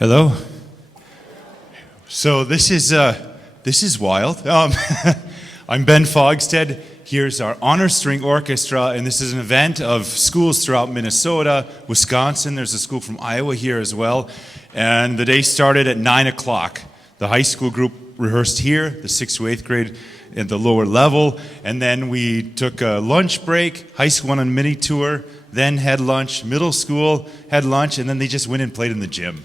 Hello. So this is wild. I'm Ben Fogstead. Here's our Honor String Orchestra, and this is an event of schools throughout Minnesota, Wisconsin. There's a school from Iowa here as well. And the day started at 9 o'clock. The high school group rehearsed here, the 6th to 8th grade at the lower level, and then we took a lunch break. High school went on a mini tour, then had lunch. Middle school had lunch, and then they just went and played in the gym.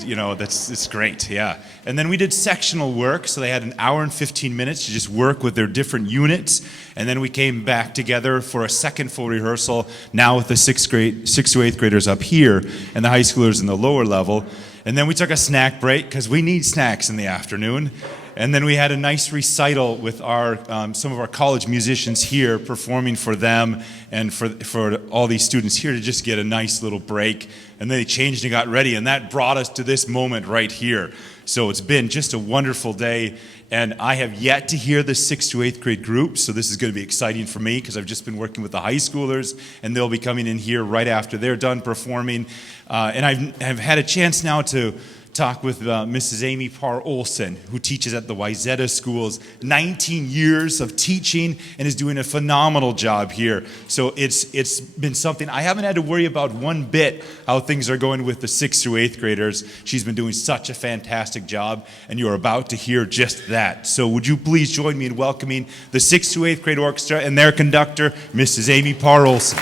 You know, it's great, yeah. And then we did sectional work, so they had an hour and 15 minutes to just work with their different units. And then we came back together for a second full rehearsal, now with the 6th to 8th graders up here and the high schoolers in the lower level. And then we took a snack break, because we need snacks in the afternoon. And then we had a nice recital with our some of our college musicians here performing for them and for all these students here to just get a nice little break. And then they changed and got ready, and that brought us to this moment right here. So it's been just a wonderful day, and I have yet to hear the 6th to 8th grade group, so this is going to be exciting for me because I've just been working with the high schoolers, and they'll be coming in here right after they're done performing. And I've had a chance now to talk with Mrs. Amy Parr Olson, who teaches at the Wayzata schools, 19 years of teaching and is doing a phenomenal job here. So it's been something I haven't had to worry about one bit how things are going with the 6th to 8th graders. She's been doing such a fantastic job, and you're about to hear just that. So would you please join me in welcoming the 6th to 8th grade orchestra and their conductor, Mrs. Amy Parr Olson.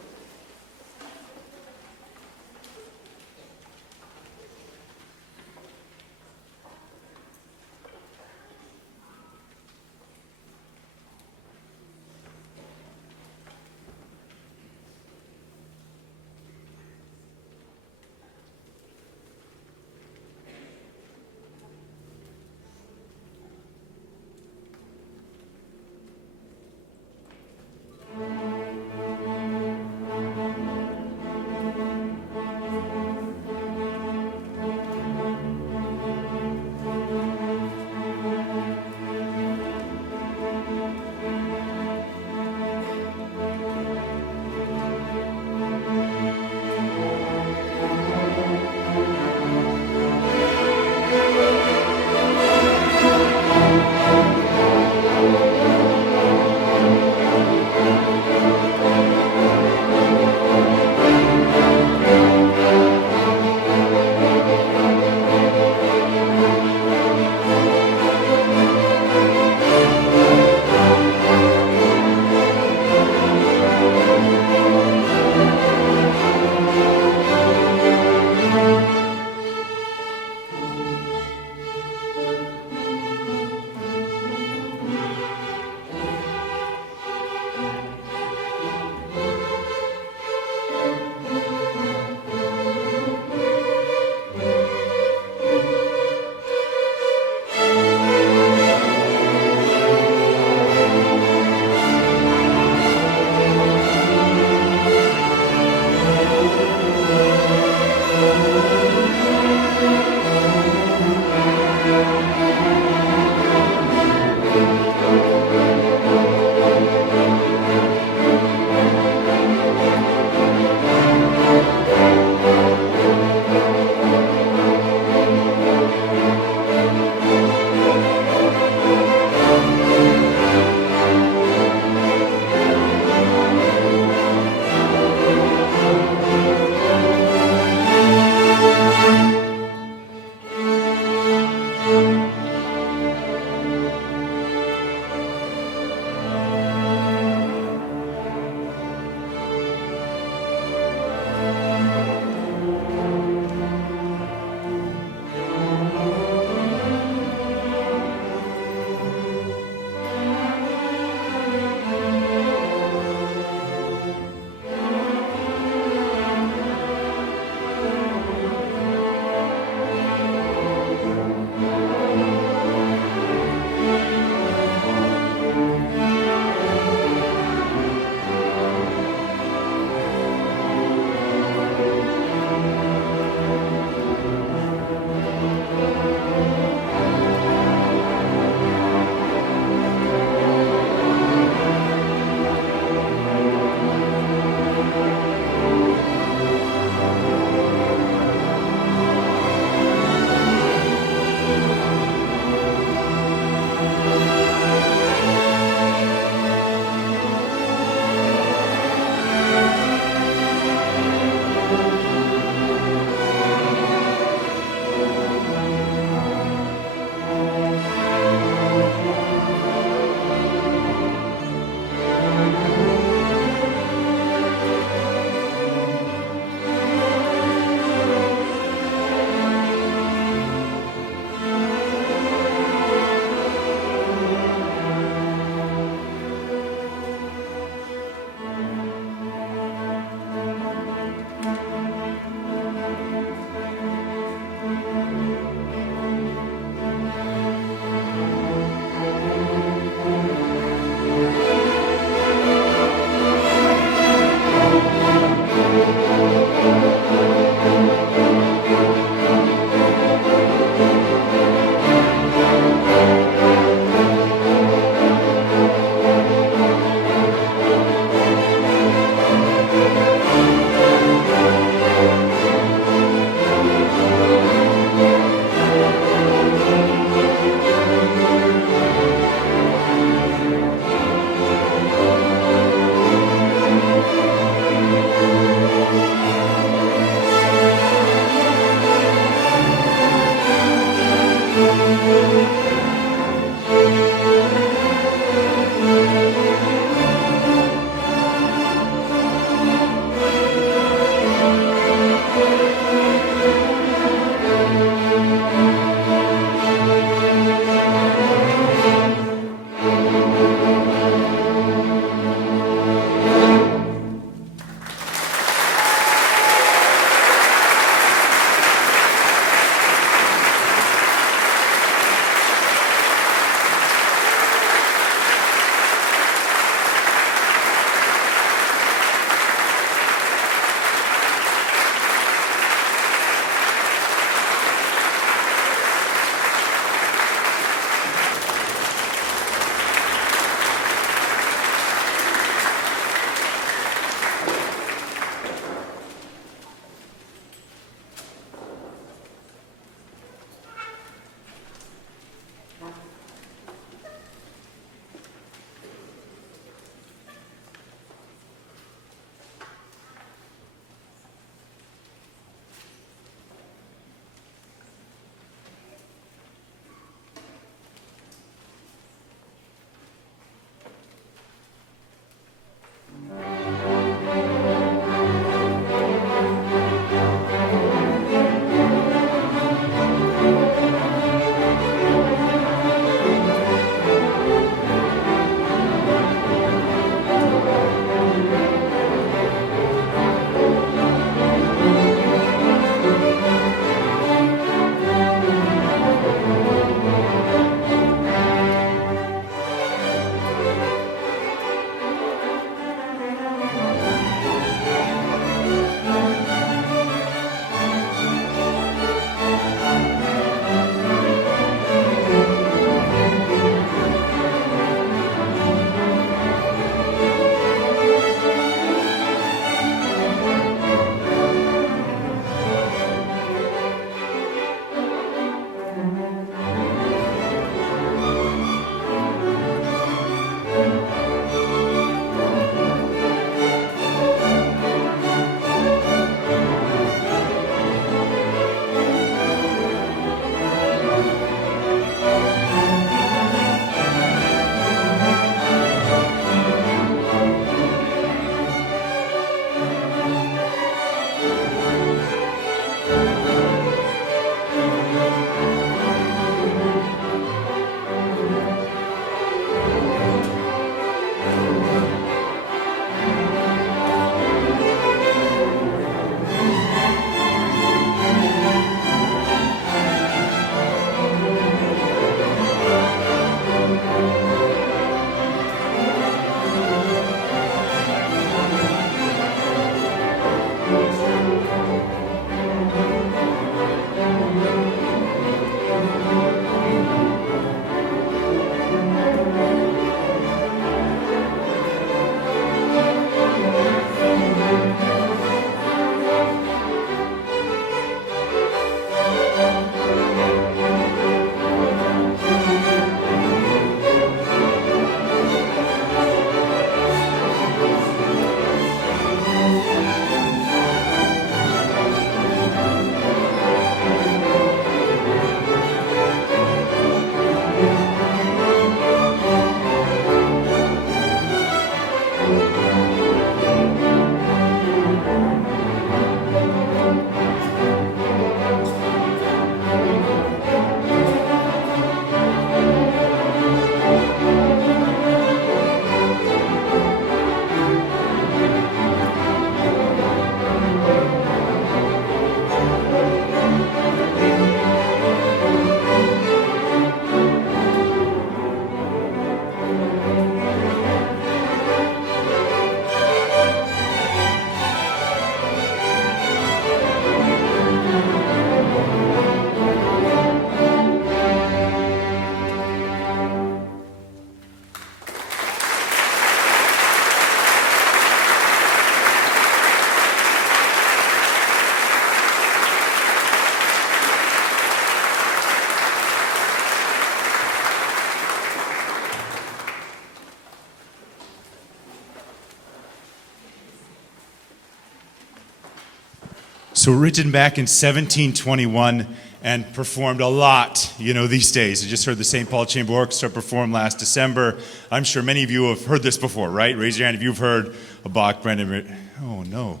So written back in 1721 and performed a lot, these days. I just heard the St. Paul Chamber Orchestra perform last December. I'm sure many of you have heard this before, right? Raise your hand if you've heard a Bach, Brandenburg. Oh, no.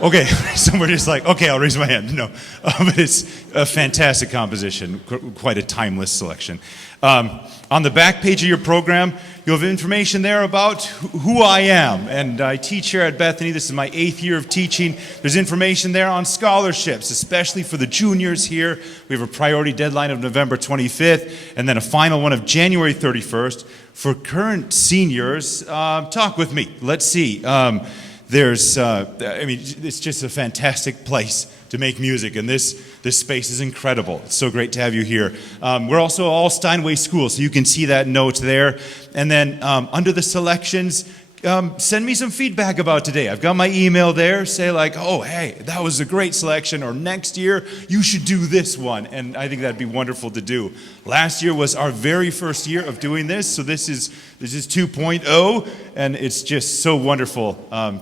Okay, somebody just like, okay, I'll raise my hand. No, but it's a fantastic composition, quite a timeless selection. On the back page of your program, you have information there about who I am. And I teach here at Bethany. This is my 8th year of teaching. There's information there on scholarships, especially for the juniors here. We have a priority deadline of November 25th, and then a final one of January 31st. For current seniors, talk with me. Let's see. It's just a fantastic place to make music, and this space is incredible. It's so great to have you here. We're also all Steinway School, so you can see that note there. And then under the selections, send me some feedback about today. I've got my email there. Say like, oh, hey, that was a great selection, or next year, you should do this one. And I think that'd be wonderful to do. Last year was our very first year of doing this, so this is 2.0, and it's just so wonderful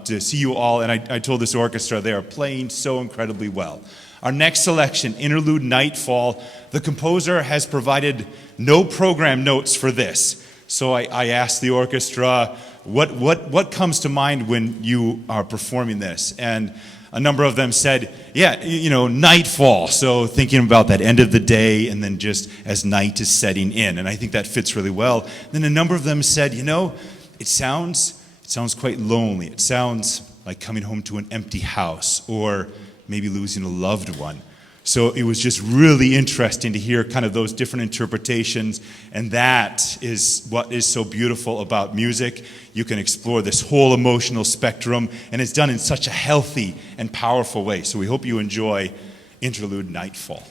to see you all. And I told this orchestra, they are playing so incredibly well. Our next selection, Interlude, Nightfall. The composer has provided no program notes for this. So I asked the orchestra, what comes to mind when you are performing this? And a number of them said, Nightfall. So thinking about that end of the day and then just as night is setting in. And I think that fits really well. Then a number of them said, it sounds quite lonely. It sounds like coming home to an empty house or maybe losing a loved one. So it was just really interesting to hear kind of those different interpretations, and that is what is so beautiful about music. You can explore this whole emotional spectrum, and it's done in such a healthy and powerful way. So we hope you enjoy Interlude, Nightfall.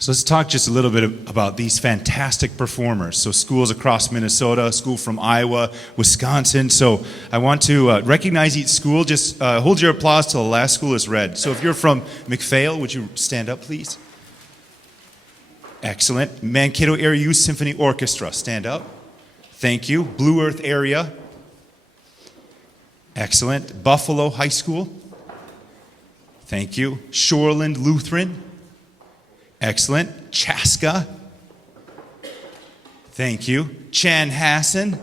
So let's talk just a little bit about these fantastic performers. So schools across Minnesota, a school from Iowa, Wisconsin. So I want to recognize each school. Just hold your applause till the last school is read. So if you're from McPhail, would you stand up, please? Excellent. Mankato Area Youth Symphony Orchestra, stand up. Thank you. Blue Earth Area. Excellent. Buffalo High School. Thank you. Shoreland Lutheran. Excellent. Chaska. Thank you. Chanhassen.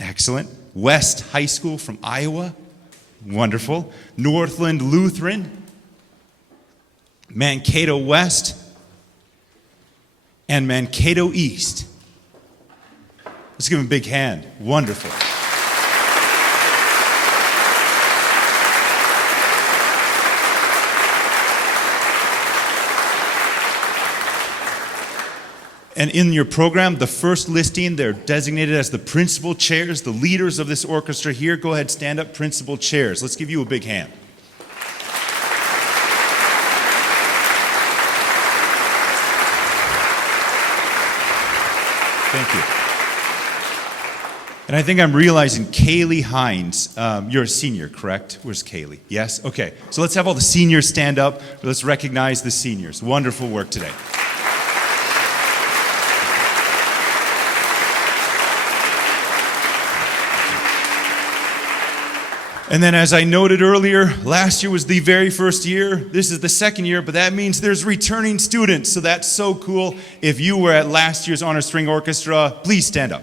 Excellent. West High School from Iowa. Wonderful. Northland Lutheran. Mankato West. And Mankato East. Let's give them a big hand. Wonderful. And in your program, the first listing, they're designated as the principal chairs, the leaders of this orchestra here. Go ahead, stand up, principal chairs. Let's give you a big hand. Thank you. And I think I'm realizing Kaylee Hines, you're a senior, correct? Where's Kaylee? Yes? Okay. So let's have all the seniors stand up. Let's recognize the seniors. Wonderful work today. And then as I noted earlier, last year was the very first year. This is the second year, but that means there's returning students. So that's so cool. If you were at last year's Honor String Orchestra, please stand up.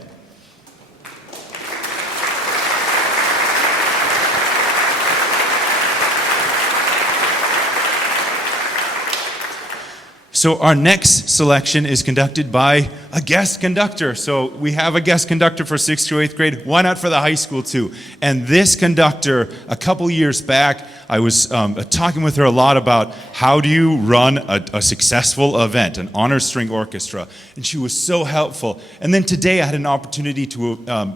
So our next selection is conducted by a guest conductor. So we have a guest conductor for 6th through 8th grade. Why not for the high school too? And this conductor, a couple years back, I was talking with her a lot about how do you run a successful event, an honor string orchestra. And she was so helpful. And then today I had an opportunity to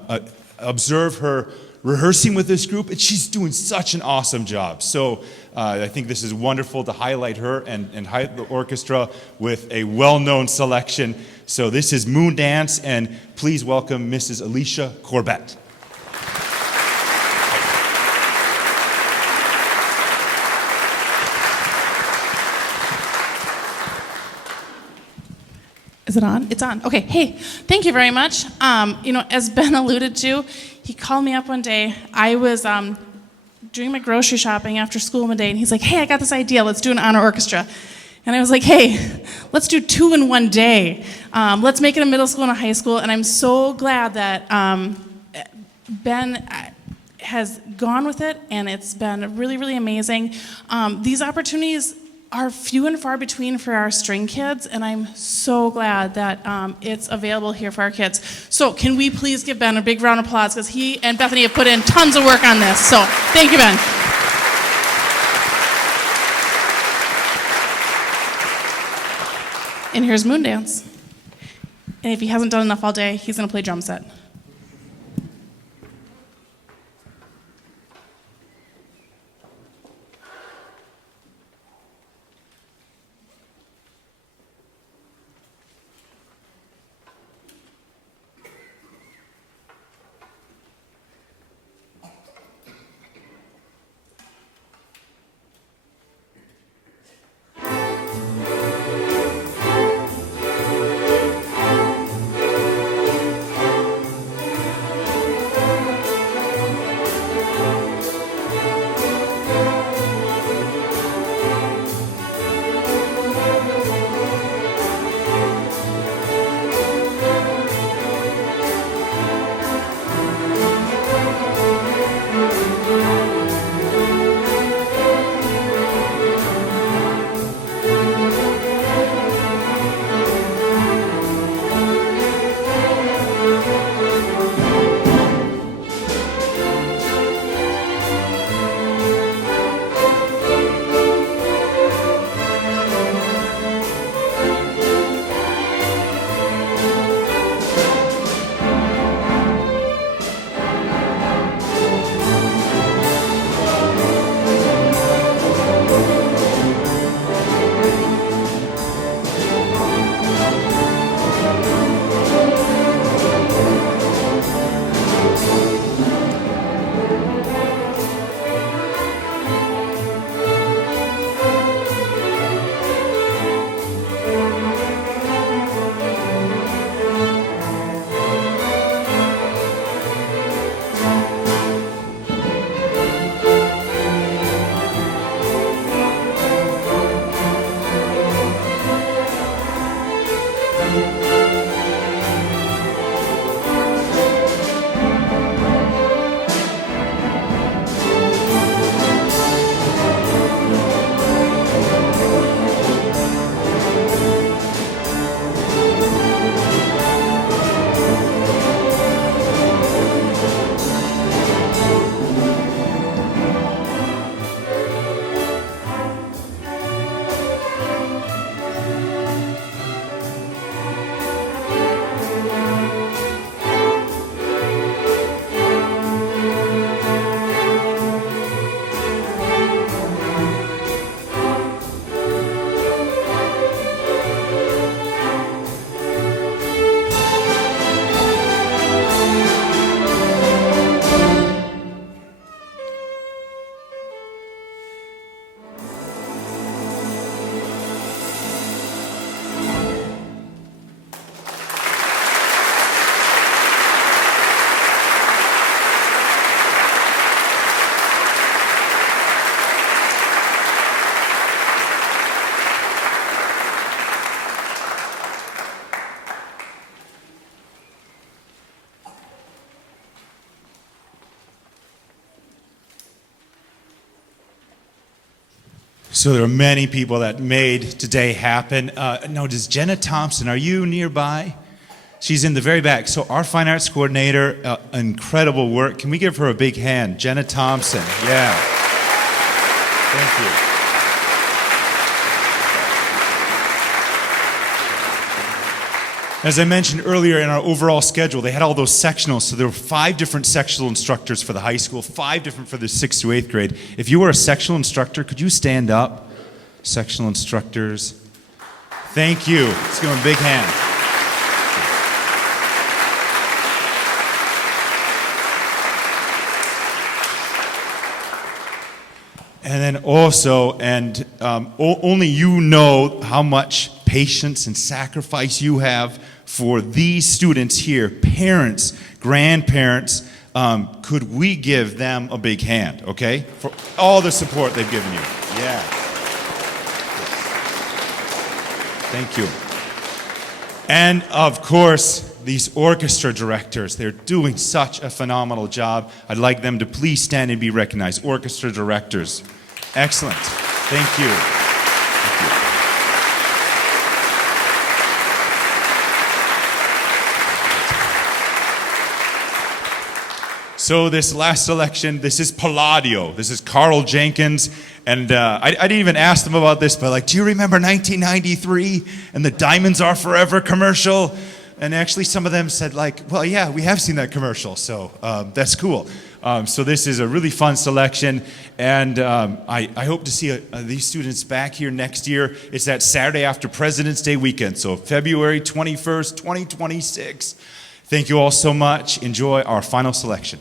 observe her rehearsing with this group, and she's doing such an awesome job. So I think this is wonderful to highlight her and highlight the orchestra with a well-known selection. So this is Moondance, and please welcome Mrs. Alicia Corbett. Is it on? It's on. Okay. Hey, thank you very much. As Ben alluded to, he called me up one day. I was doing my grocery shopping after school one day, and he's like, hey, I got this idea. Let's do an honor orchestra. And I was like, hey, let's do 2 in one day. Let's make it a middle school and a high school. And I'm so glad that Ben has gone with it, and it's been really, really amazing. These opportunities are few and far between for our string kids, and I'm so glad that it's available here for our kids. So can we please give Ben a big round of applause, because he and Bethany have put in tons of work on this. So thank you, Ben. And here's Moondance. And if he hasn't done enough all day, he's going to play drum set. So there are many people that made today happen. Now, does Jenna Thompson, are you nearby? She's in the very back. So our fine arts coordinator, incredible work. Can we give her a big hand? Jenna Thompson, yeah. Thank you. As I mentioned earlier in our overall schedule, they had all those sectionals. So there were 5 different sectional instructors for the high school, 5 different for the 6th to 8th grade. If you were a sectional instructor, could you stand up? Sectional instructors. Thank you. Let's give them a big hand. And then also, only you know how much patience and sacrifice you have for these students here, parents, grandparents. Could we give them a big hand, okay? For all the support they've given you. Yeah. Thank you. And of course, these orchestra directors, they're doing such a phenomenal job. I'd like them to please stand and be recognized. Orchestra directors. Excellent. Thank you. Thank you. So this last selection, this is Palladio. This is Karl Jenkins. And I didn't even ask them about this, but do you remember 1993 and the Diamonds Are Forever commercial? And actually some of them said well, yeah, we have seen that commercial, so that's cool. So this is a really fun selection, and I hope to see these students back here next year. It's that Saturday after President's Day weekend, so February 21st, 2026. Thank you all so much. Enjoy our final selection.